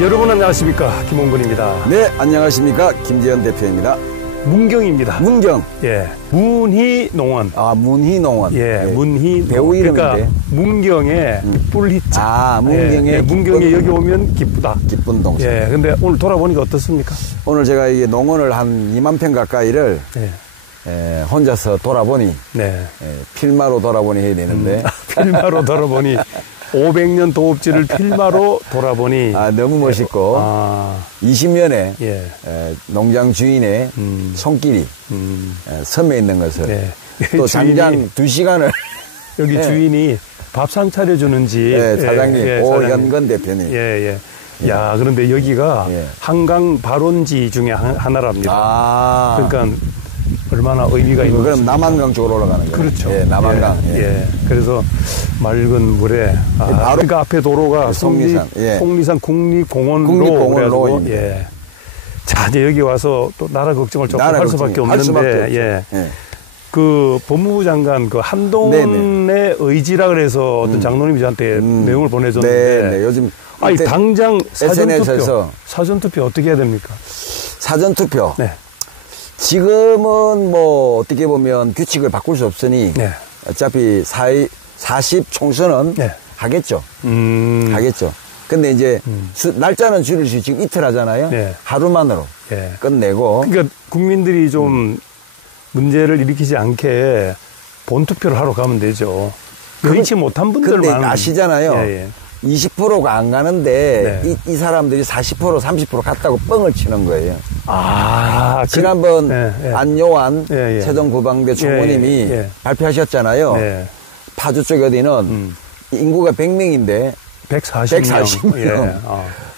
여러분 안녕하십니까, 김홍근입니다. 네, 안녕하십니까, 김재현 대표입니다. 문경입니다. 문경. 예, 문희농원. 아, 문희농원. 예, 예. 문희농원. 배우 이름인데. 그러니까 문경에 뿔희자. 아, 문경에. 예, 문경에 여기 오면 기쁘다. 기쁜 동생. 예, 근데 오늘 돌아보니까 어떻습니까? 오늘 제가 이 농원을 한 2만 평 가까이를 혼자서 돌아보니, 필마로 돌아보니 해야 되는데. 필마로 돌아보니. 500년 도읍지를 필마로 돌아보니. 아, 너무 멋있고. 20년의 농장 주인의 손길이 섬에 있는 것을. 또 장장 2시간을. 여기 주인이 밥상 차려주는지. 사장님. 오현건 대표님. 야, 그런데 여기가 한강 발원지 중에 하나랍니다. 아. 그러니까 얼마나 의미가 있는 그럼 남한강 쪽으로 올라가는 거예요. 그렇죠. 예, 남한강. 그래서 맑은 물에 바로 그러니까 앞에 도로가 속리산 국립공원로 자, 이제 여기 와서 또 나라 걱정을 조금 할 수밖에 없는데 그 법무부 장관 그 한동훈의 의지라 그래서 어떤 장로님이 저한테 내용을 보내줬는데 요즘 아니 당장 SNS에서 사전투표 어떻게 해야 됩니까? 사전투표. 지금은 뭐 어떻게 보면 규칙을 바꿀 수 없으니 어차피 40 총선은 하겠죠. 하겠죠. 근데 이제 날짜는 줄일 수 지금 이틀 하잖아요. 하루만으로 끝내고. 그러니까 국민들이 좀 문제를 일으키지 않게 본투표를 하러 가면 되죠. 여의치 못한 분들 많은. 근데 아시잖아요. 20%가 안 가는데 이 사람들이 40% 30% 갔다고 뻥을 치는 거예요. 아, 지난번 안요한 최종 구방대 총무님이 발표하셨잖아요. 파주 쪽 어디는 인구가 100명인데 140명.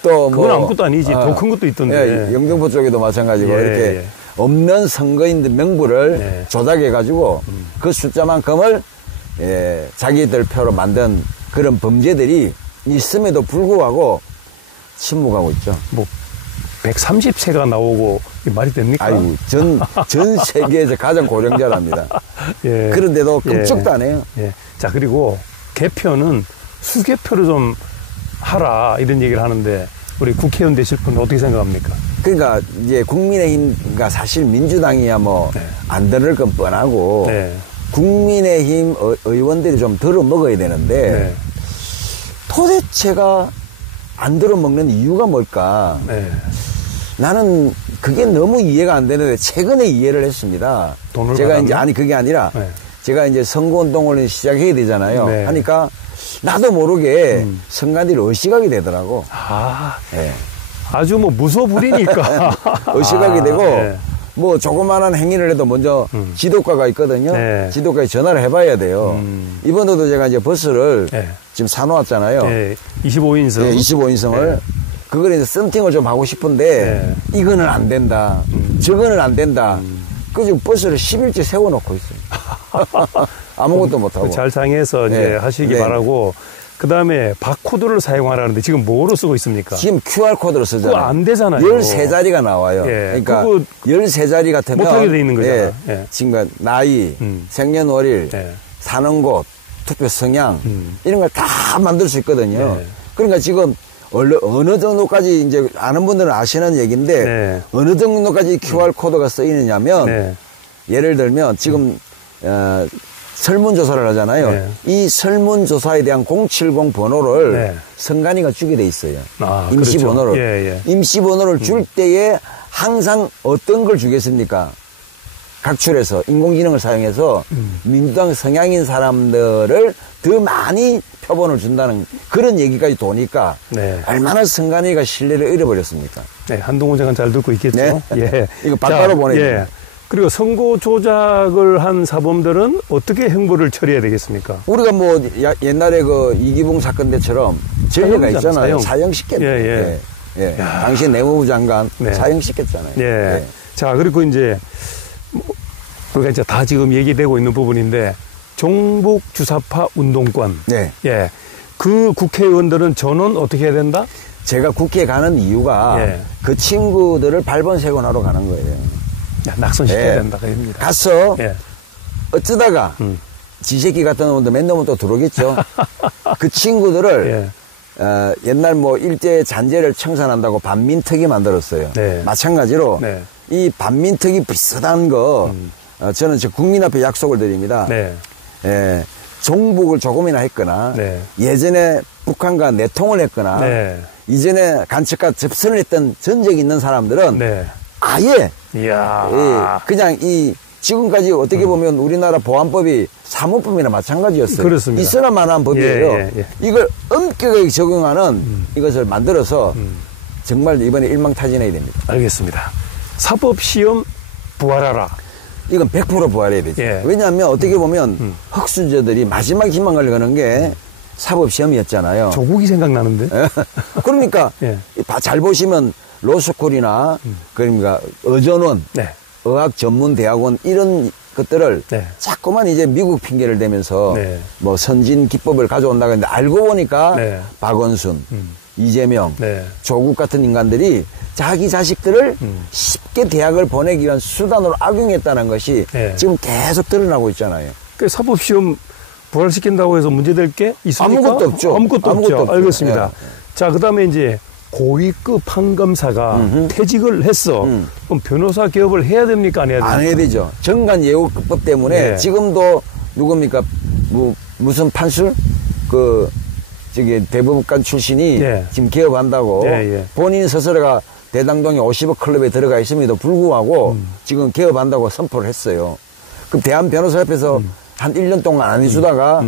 또 그건 아무것도 아니지. 더 큰 것도 있던데. 영등포 쪽에도 마찬가지고 이렇게 없는 선거인들 명부를 조작해가지고 그 숫자만큼을 자기들 표로 만든 그런 범죄들이 있음에도 불구하고 침묵하고 있죠. 뭐 130세가 나오고 말이 됩니까? 아유, 전 세계에서 가장 고령자랍니다. 그런데도 걱정도 안 해요. 자, 그리고 개표는 수개표를 좀 하라 이런 얘기를 하는데 우리 국회의원 되실 분은 어떻게 생각합니까? 그러니까 이제 국민의힘과 사실 민주당이야 뭐 안 들을 건 뻔하고 국민의힘 의원들이 좀 덜어 먹어야 되는데 도대체가 안 들어먹는 이유가 뭘까? 나는 그게 너무 이해가 안 되는데 최근에 이해를 했습니다. 제가 이제 아니 그게 아니라 제가 이제 선거운동을 시작해야 되잖아요. 하니까 나도 모르게 선관위를 의식하게 되더라고. 아주 뭐 무소불위니까 의식하게 되고 뭐 조그마한 행위를 해도 먼저 지도과가 있거든요. 지도과에 전화를 해봐야 돼요. 이번에도 제가 이제 버스를 지금 사놓았잖아요. 25인승. 25인승을. 그걸 이제 썬팅을 좀 하고 싶은데 이거는 안 된다. 저거는 안 된다. 그 지금 버스를 10일째 세워놓고 있어요. 아무것도 못하고. 잘 상해서 이제 하시기 바라고. 그 다음에 바코드를 사용하라는데 지금 뭐로 쓰고 있습니까? 지금 QR코드로 쓰잖아요. 그거 안 되잖아요. 13자리가 나와요. 그러니까 13자리 같으면 못하게 돼 있는 거잖아요. 지금 나이, 생년월일, 사는 곳, 투표 성향 이런 걸 다 만들 수 있거든요. 그러니까 지금 어느 정도까지 이제 아는 분들은 아시는 얘기인데 어느 정도까지 QR코드가 쓰이느냐면 예를 들면 지금 설문조사를 하잖아요. 이 설문조사에 대한 070 번호를 선관위가 주게 돼 있어요. 임시번호를. 그렇죠. 임시번호를 줄 때에 항상 어떤 걸 주겠습니까? 각출해서 인공지능을 사용해서 민주당 성향인 사람들을 더 많이 표본을 준다는 그런 얘기까지 도니까 얼마나 선관위가 신뢰를 잃어버렸습니까? 한동훈 장관 잘 듣고 있겠죠? 이거 바로 보내요. 그리고 선거 조작을 한 사범들은 어떻게 형벌을 처리해야 되겠습니까? 우리가 뭐 옛날에 그 이기붕 사건 때처럼 죄가 있잖아요. 사형시켰는데. 당시 내무부 장관 사형시켰잖아요. 자, 그리고 이제 우리가 이제 다 지금 얘기되고 있는 부분인데 종북 주사파 운동권. 그 국회의원들은 전원 어떻게 해야 된다? 제가 국회에 가는 이유가 그 친구들을 발본색원하러 가는 거예요. 낙선시켜야 된다. 그럽니다. 가서 어쩌다가 지새끼 같은 놈도 맨 놈은 또 들어오겠죠. 그 친구들을 옛날 뭐 일제 잔재를 청산한다고 반민특위 만들었어요. 네. 마찬가지로 네. 이 반민특위 비슷한 거 저는 국민 앞에 약속을 드립니다. 네. 종북을 조금이나 했거나 네. 예전에 북한과 내통을 했거나 네. 이전에 간첩과 접선을 했던 전적이 있는 사람들은 네. 아예 이야. 그냥 이 지금까지 어떻게 보면 우리나라 보안법이 사모법이나 마찬가지였어요. 그렇습니다. 있어야만한 법이에요. 이걸 엄격하게 적용하는 이것을 만들어서 정말 이번에 일망타진해야 됩니다. 알겠습니다. 사법시험 부활하라. 이건 100% 부활해야 되죠. 왜냐하면 어떻게 보면 흑수저들이 마지막 희망을 거는 게 사법시험이었잖아요. 조국이 생각나는데? 그러니까 잘 보시면 로스쿨이나 그러니까 어전원, 의학전문대학원 이런 것들을 자꾸만 이제 미국 핑계를 대면서 뭐 선진 기법을 가져온다고 했는데 알고 보니까 박원순, 이재명, 조국 같은 인간들이 자기 자식들을 쉽게 대학을 보내기 위한 수단으로 악용했다는 것이 지금 계속 드러나고 있잖아요. 그 사법시험 부활시킨다고 해서 문제될 게 있습니까? 아무것도 없죠. 아무것도 없죠. 알겠습니다. 자, 그 다음에 이제 고위급 판검사가 퇴직을 했어. 그럼 변호사 개업을 해야 됩니까? 안 해야 됩니까? 안 해야 되죠. 정관예우법 때문에 지금도 누굽니까? 무슨 판술? 대법관 출신이 지금 개업한다고 본인 스스로가 대당동의 50억 클럽에 들어가 있음에도 불구하고 지금 개업한다고 선포를 했어요. 그럼 대한변호사협회에서 한 1년 동안 안 해주다가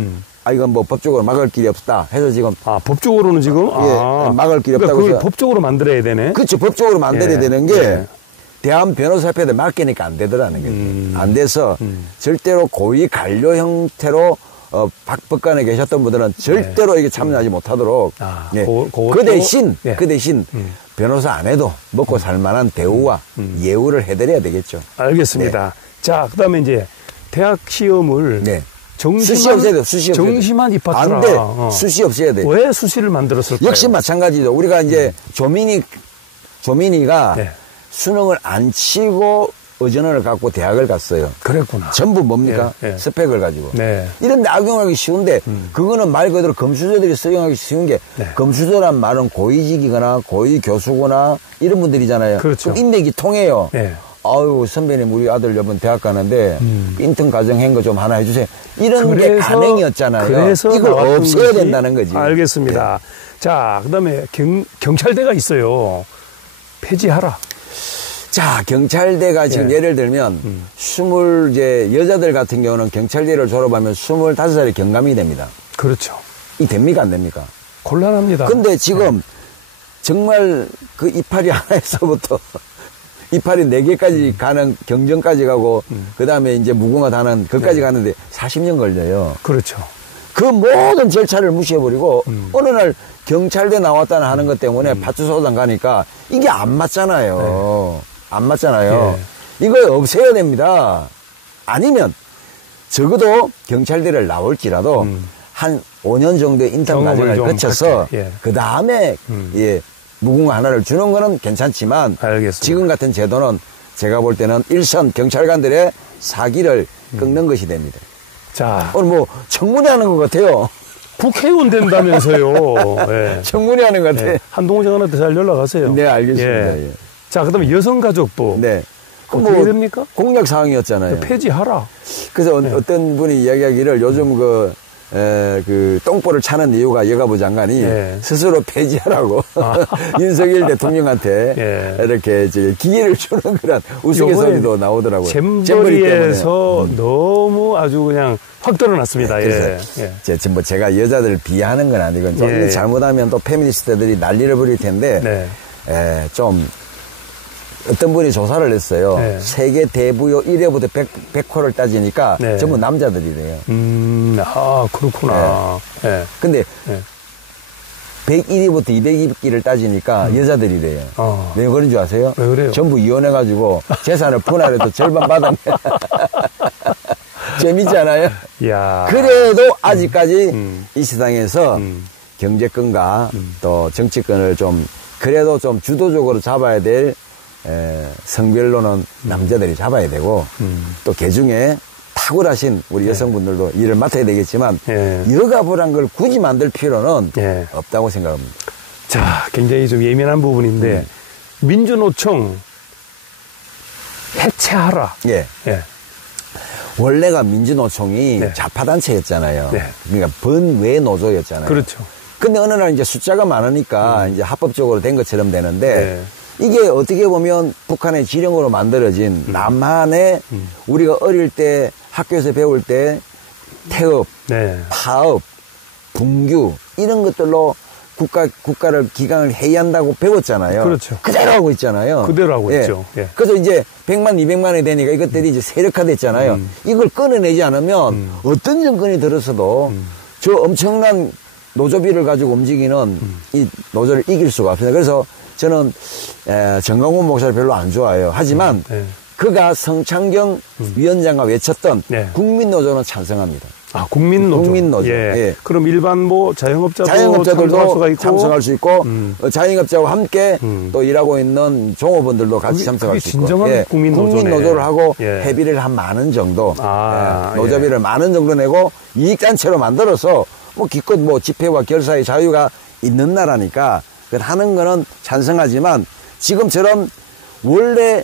이건 뭐 법적으로 막을 길이 없다 해서 지금. 법적으로는 지금? 막을 길이 없다고. 그러니까 법적으로 만들어야 되네? 그렇죠. 법적으로 만들어야 되는 게 대한변호사협회에 맡기니까 안 되더라는 거죠. 안 돼서 절대로 고위 관료 형태로 박법관에 계셨던 분들은 절대로 이게 참여하지 못하도록 그 대신 변호사 안 해도 먹고 살만한 대우와 예우를 해드려야 되겠죠. 알겠습니다. 자, 그 다음에 이제 대학 시험을 수시 없애야 돼요. 정시만 입학하라. 안 돼. 수시 없애야 돼요. 왜 수시를 만들었을까요? 역시 마찬가지죠. 우리가 이제 조민이가 수능을 안 치고 의전원을 갖고 대학을 갔어요. 그랬구나. 전부 뭡니까? 스펙을 가지고. 이런 데 악용하기 쉬운데 그거는 말 그대로 검수저들이 수용하기 쉬운 게 검수저란 말은 고위직이거나 고위 교수거나 이런 분들이잖아요. 그렇죠. 인맥이 통해요. 아유 선배님 우리 아들 이번 대학 가는데 인턴 과정 한 거 좀 하나 해주세요. 이런 게 가능이었잖아요. 그래서 이걸 없애야 된다는 거지. 알겠습니다. 자, 그다음에 경찰대가 있어요. 폐지하라. 자, 경찰대가 지금 예를 들면 이제 여자들 같은 경우는 경찰대를 졸업하면 25살에 경감이 됩니다. 그렇죠. 이 됩니까 안 됩니까? 곤란합니다. 근데 지금 정말 그 이파리 하나에서부터 이파리 4개까지 가는 경정까지 가고 그 다음에 이제 무궁화 다는 그까지 가는데 40년 걸려요. 그렇죠. 그 모든 절차를 무시해버리고 어느 날 경찰대 나왔다는 하는 것 때문에 파출소장 가니까 이게 안 맞잖아요. 안 맞잖아요. 이거 없애야 됩니다. 아니면 적어도 경찰대를 나올지라도 한 5년 정도의 인턴 과정을 거쳐서 그 다음에 무궁화 하나를 주는 거는 괜찮지만 지금 같은 제도는 제가 볼 때는 일선 경찰관들의 사기를 꺾는 것이 됩니다. 자, 오늘 뭐 청문회 하는 것 같아요. 국회의원 된다면서요. 청문회 하는 것 같아요. 한동훈 장관한테 잘 연락하세요. 네, 알겠습니다. 자, 그다음에 여성가족부. 어떻게 됩니까? 공약 사항이었잖아요. 폐지하라. 그래서 어떤 분이 이야기하기를 요즘 그 똥볼을 차는 이유가 여가부 장관이 스스로 폐지하라고 윤석열 대통령한테 이렇게 기회를 주는 그런 우스갯소리도 나오더라고요. 잼버리에서 너무 아주 그냥 확 드러났습니다. 뭐 제가 여자들을 비하하는 건 아니고 좀 잘못하면 또 페미니스트들이 난리를 부릴 텐데 좀 어떤 분이 조사를 했어요. 세계 대부여 1회부터 100호를 따지니까 전부 남자들이래요. 그렇구나. 근데 101위부터 202위를 따지니까 여자들이래요. 왜 그런 줄 아세요? 왜 그래요? 전부 이혼해가지고 재산을 분할해도 절반 받았네. 재밌지 않아요? 그래도 아직까지 이 세상에서 경제권과 또 정치권을 좀 그래도 좀 주도적으로 잡아야 될 성별로는 남자들이 잡아야 되고 또 개중에 다 탁월하신 우리 여성분들도 일을 맡아야 되겠지만 여가부란 걸 굳이 만들 필요는 없다고 생각합니다. 자, 굉장히 좀 예민한 부분인데 민주노총 해체하라. 원래가 민주노총이 좌파단체였잖아요. 그러니까 번외 노조였잖아요. 그렇죠. 근데 어느 날 이제 숫자가 많으니까 이제 합법적으로 된 것처럼 되는데 이게 어떻게 보면 북한의 지령으로 만들어진 남한의 우리가 어릴 때 학교에서 배울 때 태업, 파업, 분규 이런 것들로 국가를 기강을 해이한다고 배웠잖아요. 그렇죠. 그대로 하고 있잖아요. 그대로 하고 있죠. 그래서 이제 100만, 200만이 되니까 이것들이 이제 세력화됐잖아요. 이걸 끊어내지 않으면 어떤 정권이 들어서도 저 엄청난 노조비를 가지고 움직이는 이 노조를 이길 수가 없습니다. 그래서 저는 정강훈 목사를 별로 안 좋아해요. 하지만 그가 성창경 위원장과 외쳤던 국민노조는 찬성합니다. 아, 국민노조. 국민노조. 그럼 일반 뭐 자영업자들도 참석할 수 있고 자영업자와 함께 또 일하고 있는 종업원들도 같이 참석할 수 있고. 진정한 국민노조를 하고 회비를 한 만원 정도, 노조비를 만원 정도 내고 이익단체로 만들어서 뭐 기껏 뭐 집회와 결사의 자유가 있는 나라니까 하는 거는 찬성하지만 지금처럼 원래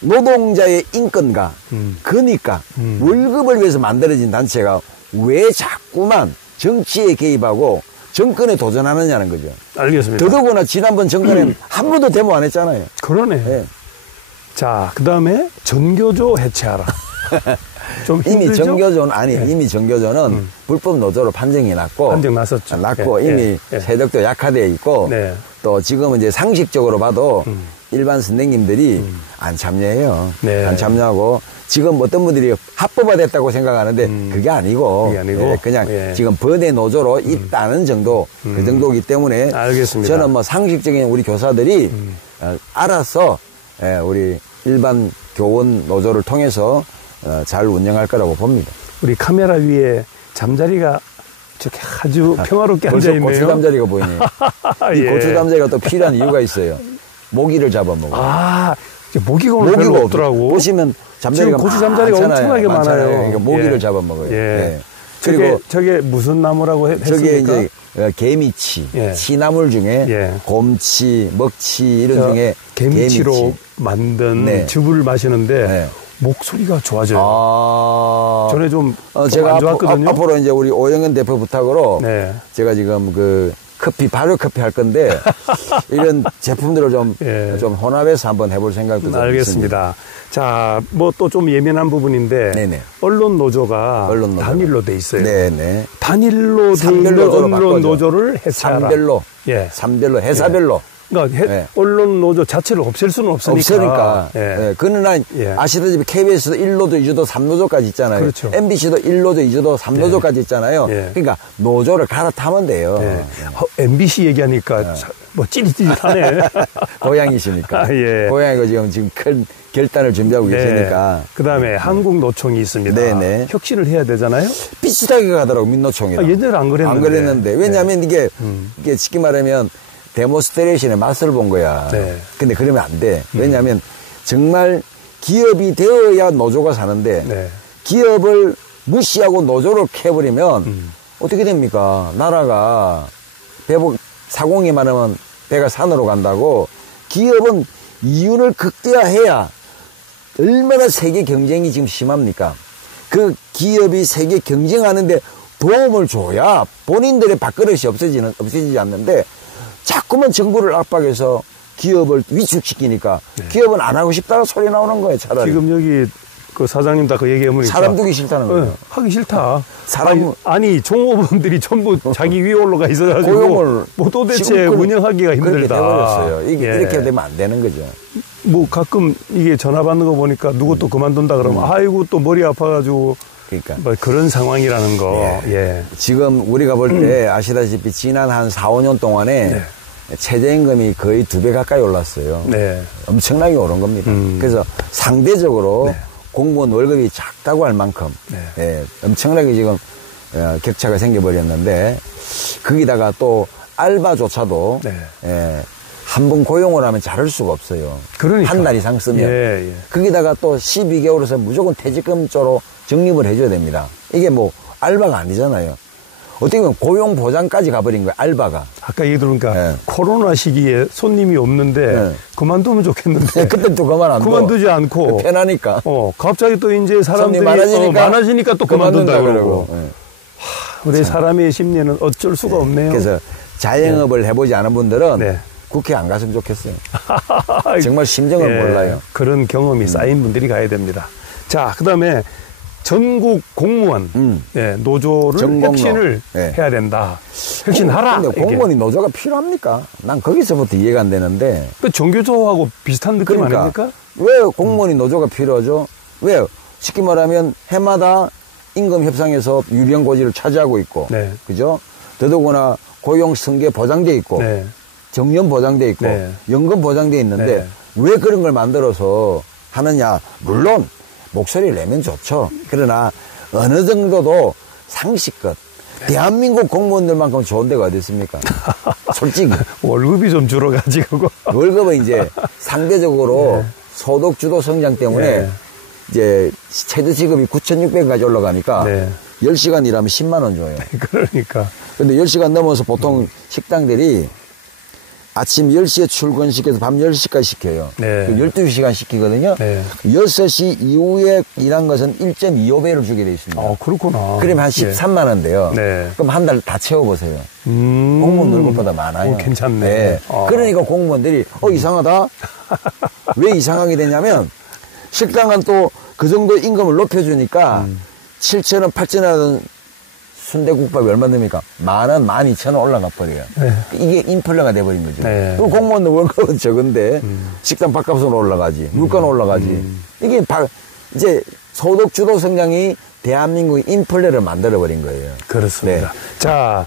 노동자의 인권과 그니까 월급을 위해서 만들어진 단체가 왜 자꾸만 정치에 개입하고 정권에 도전하느냐는 거죠. 알겠습니다. 더더구나 지난번 정권에는 한 번도 데모 안 했잖아요. 그러네. 자, 그 다음에 전교조 해체하라. 좀 이미 정교조는 이미 정교조는 불법 노조로 판정이 났고 판정 났었죠. 이미 세력도 약화되어 있고 또 지금은 이제 상식적으로 봐도 일반 선생님들이 안 참여해요. 안 참여하고 지금 어떤 분들이 합법화됐다고 생각하는데 그게 아니고 그냥 지금 번외 노조로 있다는 정도 그 정도이기 때문에 알겠습니다. 저는 뭐 상식적인 우리 교사들이 알아서 우리 일반 교원 노조를 통해서 잘 운영할 거라고 봅니다. 우리 카메라 위에 잠자리가 저렇게 아주 평화롭게 앉아있네요. 고추 잠자리가 보이네요. 이 고추 잠자리가 또 필요한 이유가 있어요. 모기를 잡아먹어요. 아, 모기가 오늘 별로 없더라고. 보시면 잠자리가 지금 고추 잠자리가 엄청나게 많아요. 그러니까 모기를 잡아먹어요. 그리고 저게 무슨 나무라고 했습니까? 저게 이제 개미치, 치나물 중에 곰치, 먹치 이런 중에 개미치로 만든 즙을 마시는데 목소리가 좋아져요. 전에 좀 제가 안 좋았거든요. 앞으로 이제 우리 오영현 대표 부탁으로 제가 지금 그 발효 커피 할 건데 이런 제품들을 좀 혼합해서 한번 해볼 생각도 좀 알겠습니다. 있습니다. 자, 뭐 또 좀 예민한 부분인데 언론 노조가 단일로 돼 있어요. 단일로 돼 있는 언론 노조를 해체하라. 삼별로 회사별로. 그러니까 언론 노조 자체를 없앨 수는 없으니까. 그러나 아시다시피 KBS도 1노조, 2조도, 3노조까지 있잖아요. 그렇죠. MBC도 1노조, 2조도, 3노조까지 있잖아요. 그러니까 노조를 갈아타면 돼요. MBC 얘기하니까 뭐 찌릿찌릿하네. 고향이시니까. 고향이고 지금 큰 결단을 준비하고 계시니까. 그 다음에 한국노총이 있습니다. 혁신을 해야 되잖아요. 비슷하게 가더라고 민노총이랑. 예전에 안 그랬는데. 안 그랬는데. 왜냐하면 이게 쉽게 말하면 데모스트레이션의 맛을 본 거야. 근데 그러면 안 돼. 왜냐하면 정말 기업이 되어야 노조가 사는데 기업을 무시하고 노조를 캐버리면 어떻게 됩니까? 나라가 사공이 많으면 배가 산으로 간다고. 기업은 이윤을 극대화해야 얼마나 세계 경쟁이 지금 심합니까? 그 기업이 세계 경쟁하는데 도움을 줘야 본인들의 밥그릇이 없어지지 않는데 자꾸만 정부를 압박해서 기업을 위축시키니까 기업은 안 하고 싶다는 소리 나오는 거예요, 차라리. 지금 여기 그 사장님 다 그 얘기해보니까 사람 두기 싫다는 거예요. 하기 싫다. 아니 종업원들이 전부 자기 위에 올라가 있어가지고 고용을 뭐 도대체 운영하기가 힘들다. 돼버렸어요. 이렇게 되면 안 되는 거죠. 뭐 가끔 이게 전화 받는 거 보니까 누구 또 그만둔다 그러면 아이고 또 머리 아파가지고 그러니까 뭐 그런 상황이라는 거. 지금 우리가 볼 때 아시다시피 지난 한 4, 5년 동안에 최저임금이 거의 2배 가까이 올랐어요. 엄청나게 오른 겁니다. 그래서 상대적으로 공무원 월급이 작다고 할 만큼 엄청나게 지금 격차가 생겨버렸는데 거기다가 또 알바조차도 한 번 고용을 하면 자를 수가 없어요. 그러니까. 한 달 이상 쓰면. 예, 예. 거기다가 또 12개월에서 무조건 퇴직금조로 적립을 해줘야 됩니다. 이게 뭐 알바가 아니잖아요. 어떻게 보면 고용보장까지 가버린 거예요, 알바가. 아까 얘기 들으니까 네. 코로나 시기에 손님이 없는데 네. 그만두면 좋겠는데. 네, 그때 또 그만두지 않고. 편하니까. 갑자기 또 이제 사람들이 많아지니까 또 그만둔다 그러고. 네. 우리 사람의 심리는 어쩔 수가 네. 없네요. 그래서 자영업을 해보지 않은 분들은 네. 국회 안 갔으면 좋겠어요. 정말 심정을 예, 몰라요. 그런 경험이 쌓인 분들이 가야 됩니다. 자, 그 다음에 전국 공무원 노조를 혁신을 해야 된다. 혁신하라. 근데 공무원이 노조가 필요합니까? 난 거기서부터 이해가 안 되는데. 그 종교조하고 비슷한 느낌 그러니까, 아닙니까? 왜 공무원이 노조가 필요하죠? 왜? 쉽게 말하면 해마다 임금 협상에서 유리한 고지를 차지하고 있고, 네. 그죠? 더더구나 고용 승계 보장돼 있고, 네. 정년 보장돼 있고, 네. 연금 보장돼 있는데 네. 왜 그런 걸 만들어서 하느냐? 물론 목소리를 내면 좋죠. 그러나 어느 정도도 상식껏. 대한민국 공무원들만큼 좋은 데가 어디 있습니까? 솔직히. 월급이 좀 줄어가지고. 월급은 이제 상대적으로 네. 소득주도 성장 때문에 네. 이제 최저 지급이 9,600원까지 올라가니까 네. 10시간 일하면 10만 원 줘요. 그러니까. 근데 10시간 넘어서 보통 식당들이 아침 10시에 출근시켜서 밤 10시까지 시켜요. 네. 12시간 시키거든요. 네. 6시 이후에 일한 것은 1.25배를 주게 돼 있습니다. 그렇구나. 그러면 한 13만 원 돼요. 네. 그럼 한 달 다 채워보세요. 공무원 월급보다 많아요. 괜찮네. 네. 그러니까 공무원들이 이상하다? 왜 이상하게 되냐면 식당은 또 그 정도 임금을 높여주니까 7,000원, 8,000원 하던 순대국밥이 얼마 됩니까? 10,000원, 12,000원 올라가 버려요. 네. 이게 인플레가 돼버린 거죠. 네. 그리고 공무원들 월급은 적은데 식당 밥값은 올라가지, 물가는 올라가지. 이게 이제 소득 주도 성장이 대한민국의 인플레를 만들어버린 거예요. 그렇습니다. 네. 자,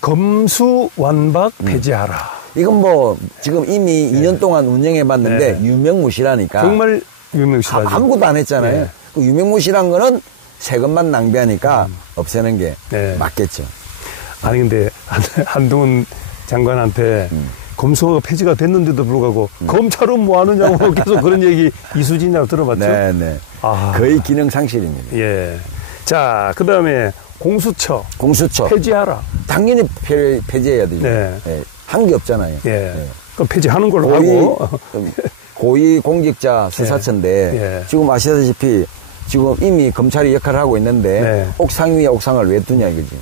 검수완박 폐지하라. 이건 뭐 지금 이미 2년 동안 운영해봤는데 유명무실하니까. 정말 유명무실하죠. 아무것도 안 했잖아요. 네. 그 유명무실한 거는 세금만 낭비하니까 없애는 게 맞겠죠. 아니 근데 한동훈 장관한테 검수가 폐지가 됐는데도 불구하고 검찰은 뭐 하느냐고 계속 그런 얘기 이수진이라고 들어봤죠? 네네. 거의 기능 상실입니다. 예. 자, 그 다음에 공수처 폐지하라. 당연히 폐지해야 되죠. 네. 네. 한 게 없잖아요. 예. 네. 그럼 폐지하는 걸로 하고. 고위공직자 수사처인데 지금 아시다시피 지금 이미 검찰이 역할을 하고 있는데 옥상 위에 옥상을 왜 두냐 이거지.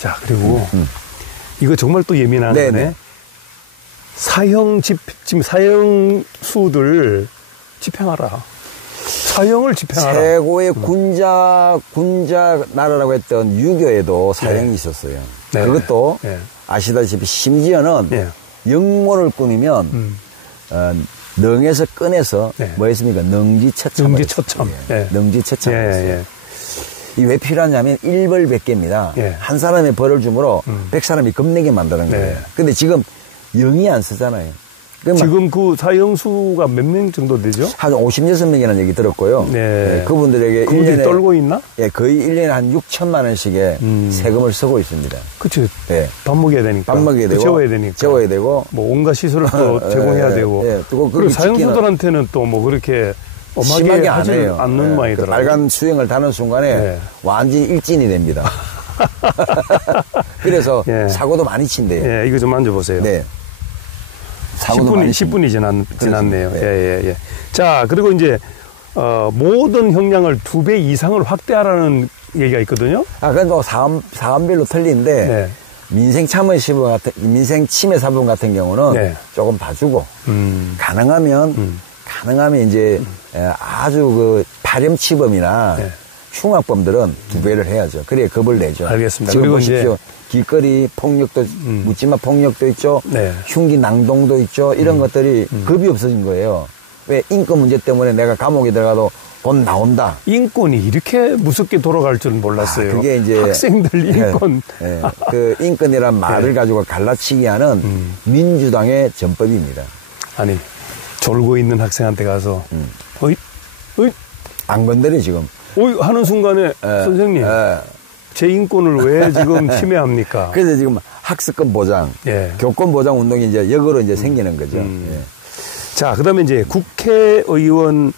자, 그리고 이거 정말 또 예민한 거네. 지금 사형수들 집행하라. 사형을 집행하라. 최고의 군자 나라라고 했던 유교에도 사형이 있었어요. 그것도 아시다시피 심지어는 영모를 꾸미면 능에서 꺼내서 뭐 했습니까? 능지처참. 능지처참이었어요. 이 왜 필요하냐면 일벌백계입니다. 한 사람의 벌을 주므로 100사람이 겁내게 만드는 거예요. 근데 지금 영이 안 쓰잖아요. 지금 그 사형수가 몇 명 정도 되죠? 한 56명이라는 얘기 들었고요. 그분들에게 그분들이 1년에 떨고 있나? 거의 1년에 한 6천만 원씩의 세금을 쓰고 있습니다. 그렇죠. 밥 먹여야 되니까. 밥 먹여야 되고. 재워야 되고. 뭐 온갖 시설을 또 제공해야 되고. 그리고 사형수들한테는 또 뭐 그렇게 엄하게 하지 않는 모양이더라고요. 그 빨간 수영을 다는 순간에 완전히 일진이 됩니다. 그래서 사고도 많이 친대요. 이거 좀 만져보세요. 네. 10분이 지났네요. 예. 자, 그리고 이제, 모든 형량을 2배 이상을 확대하라는 얘기가 있거든요. 그건 뭐 사안별로 틀린데, 민생 침해 사범 같은 경우는 조금 봐주고, 가능하면 이제, 아주 그 파렴치범이나 흉악범들은 2배를 해야죠. 그래야 겁을 내죠. 알겠습니다. 지금 보십시오. 길거리 폭력도, 묻지마 폭력도 있죠. 흉기 낭동도 있죠. 이런 것들이 겁이 없어진 거예요. 왜? 인권 문제 때문에 내가 감옥에 들어가도 곧 나온다. 인권이 이렇게 무섭게 돌아갈 줄은 몰랐어요. 그게 이제. 학생들 인권. 그 인권이란 말을 가지고 갈라치기 하는 민주당의 전법입니다. 아니, 졸고 있는 학생한테 가서, 어이? 안 건드려, 지금. 하는 순간에, 선생님. 제 인권을 왜 지금 침해합니까? 그래서 지금 학습권 보장, 예. 교권 보장 운동이 이제 역으로 이제 생기는 거죠. 예. 자, 그다음에 이제 국회의원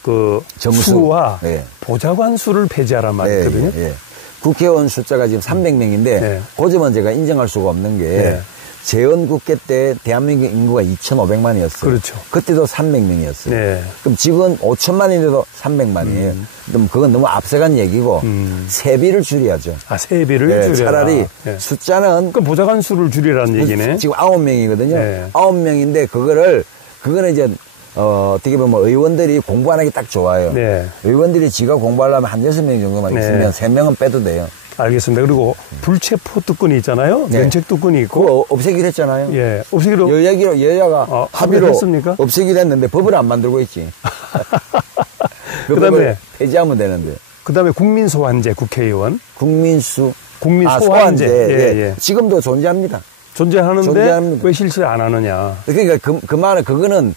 그 정수. 수와 예. 보좌관 수를 폐지하란 말이 예, 있거든요. 예, 예. 국회의원 숫자가 지금 300명인데 예. 그 점은 제가 인정할 수가 없는 게 예. 재헌국회 때 대한민국 인구가 2,500만이었어요. 그렇죠. 그때도 300명이었어요. 네. 그럼 지금 5천만인데도 300만이에요. 그럼 그건 너무 앞서간 얘기고 세비를 줄여야죠. 아, 세비를 네, 줄여라. 차라리 네. 숫자는 그럼 보좌관 수를 줄이라는 얘기네. 지금 9명이거든요. 네. 9명인데 그거는 이제 어떻게 보면 의원들이 공부 안 하기 딱 좋아요. 네. 의원들이 지가 공부하려면 한 6명 정도만 네. 있으면 3명은 빼도 돼요. 알겠습니다. 그리고 불체포 특권이 있잖아요. 네. 면책 특권이 있고. 그거 없애기로 했잖아요. 예. 없애기로. 여야가 합의로 했습니까? 없애기로 했는데 법을 안 만들고 있지. 그다음에 폐지하면 되는데. 그다음에 국민소환제 국회의원. 국민소환제. 예, 예. 지금도 존재합니다. 존재하는데 왜 실시 안 하느냐. 그러니까 그 말은 그거는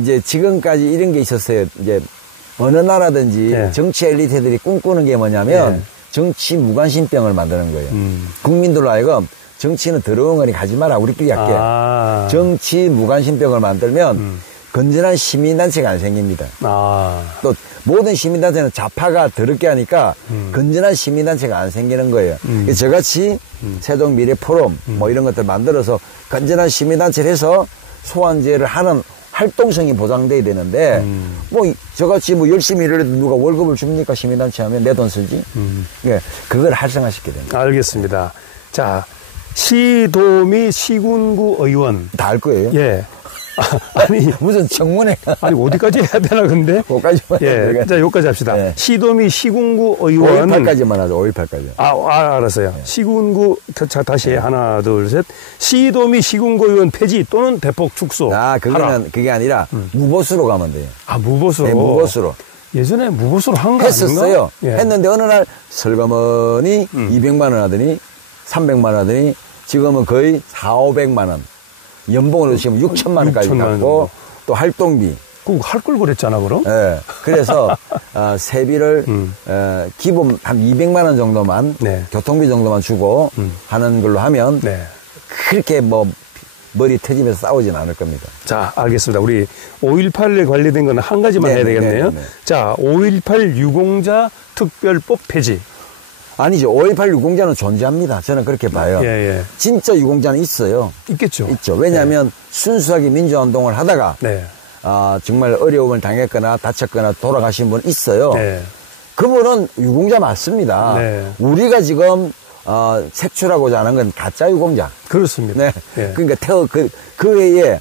이제 지금까지 이런 게 있었어요. 이제 어느 나라든지 예. 정치 엘리트들이 꿈꾸는 게 뭐냐면 예. 정치 무관심병을 만드는 거예요. 국민들로 하여금 정치는 더러운 거니 가지 마라. 우리끼리 할게. 정치 무관심병을 만들면 건전한 시민단체가 안 생깁니다. 또 모든 시민단체는 좌파가 더럽게 하니까 건전한 시민단체가 안 생기는 거예요. 저같이 세종미래포럼 뭐 이런 것들 만들어서 건전한 시민단체를 해서 소환제를 하는 활동성이 보장돼야 되는데 뭐 저같이 뭐 열심히 일을 해도 누가 월급을 줍니까? 시민단체 하면 내 돈 쓰지. 예, 그걸 활성화시켜야 됩니다. 알겠습니다. 자, 시도미 시군구 의원 다 알 거예요. 예. 아니 무슨 청문회? 아니 어디까지 해야 되나 근데? 거기까지만. 예. 자, 여기까지 합시다. 예. 시도미 시군구 의원 5.18까지만 하죠. 5.18까지. 알았어요. 예. 시군구 자 다시 하나 둘 셋. 시도미 시군구 의원 폐지 또는 대폭 축소. 그거는 그게 아니라 무보수로 가면 돼요. 무보수로. 네, 무보수로. 예전에 무보수로 한 거 아닌가? 했었어요. 예. 했는데 어느 날 설거머니 200만 원 하더니 300만 원 하더니 지금은 거의 400~500만 원. 연봉으로 지금 6천만 원까지 갖고 또 활동비. 그거 할 걸 그랬잖아, 그럼? 네. 그래서 세비를 기본 한 200만 원 정도만 네. 교통비 정도만 주고 하는 걸로 하면 네. 그렇게 뭐 머리 터지면서 싸우진 않을 겁니다. 자, 알겠습니다. 우리 5.18에 관련된 건 한 가지만 해야 되겠네요. 자, 5.18 유공자 특별법 폐지. 아니죠. 5.18 유공자는 존재합니다. 저는 그렇게 봐요. 예. 진짜 유공자는 있어요. 있겠죠. 있죠. 왜냐하면 순수하게 민주화운동을 하다가 정말 어려움을 당했거나 다쳤거나 돌아가신 분 있어요. 그분은 유공자 맞습니다. 우리가 지금 색출하고자 하는 건 가짜 유공자. 그렇습니다. 그러니까 그 해에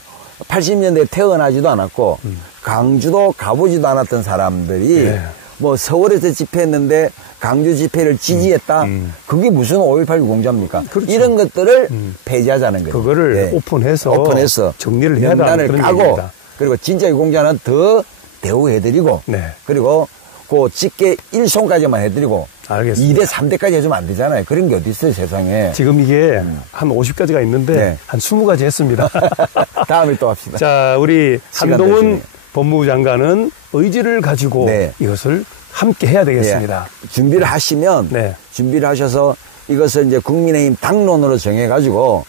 80년대에 태어나지도 않았고 광주도 가보지도 않았던 사람들이 뭐 서울에서 집회했는데 강주 집회를 지지했다. 그게 무슨 5.18 유공자입니까? 그렇죠. 이런 것들을 폐지하자는 거예요. 그거를 오픈해서 정리를 해야 명단을 그런 까고 얘기입니다. 그리고 진짜 유공자는 더 대우해드리고 그리고 그 직계 1손까지만 해드리고 알겠습니다. 2대 3대까지 해주면 안 되잖아요. 그런 게 어디 있어요, 세상에. 지금 이게 한 50가지가 있는데 한 20가지 했습니다. 다음에 또 합시다. 자, 우리 한동훈 법무부 장관은 의지를 가지고 이것을 함께 해야 되겠습니다. 준비를 하시면 준비를 하셔서 이것을 이제 국민의힘 당론으로 정해가지고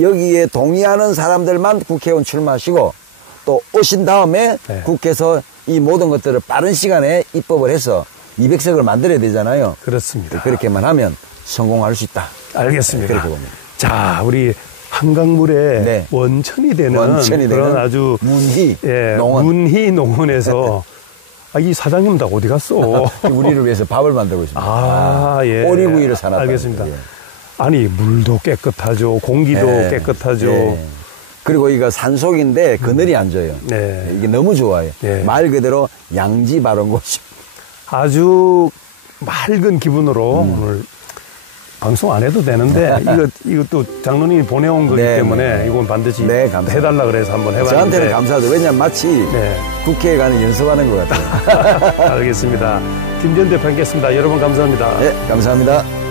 여기에 동의하는 사람들만 국회의원 출마하시고 또 오신 다음에 국회에서 이 모든 것들을 빠른 시간에 입법을 해서 200석을 만들어야 되잖아요. 그렇습니다. 그렇게만 하면 성공할 수 있다. 알겠습니다. 그렇게 봅니다. 자, 우리 한강물의 원천이 되는 그런 아주 문희 농원에서 이 사장님 다 어디 갔어? 우리를 위해서 밥을 만들고 있습니다. 오리구이를 사놨다. 알겠습니다. 아니 물도 깨끗하죠, 공기도 깨끗하죠. 그리고 이거 산속인데 그늘이 안 져요. 이게 너무 좋아요. 말 그대로 양지 바른 곳이. 아주 맑은 기분으로 오늘 방송 안 해도 되는데 이것도 장로님이 보내온 거기 때문에 이건 반드시 해달라 그래서 한번 해봤는데 저한테는 감사하죠. 왜냐하면 마치 국회에 가는 연습하는 것 같아요. 알겠습니다. 김전 대표 함께했습니다. 여러분 감사합니다. 네, 감사합니다.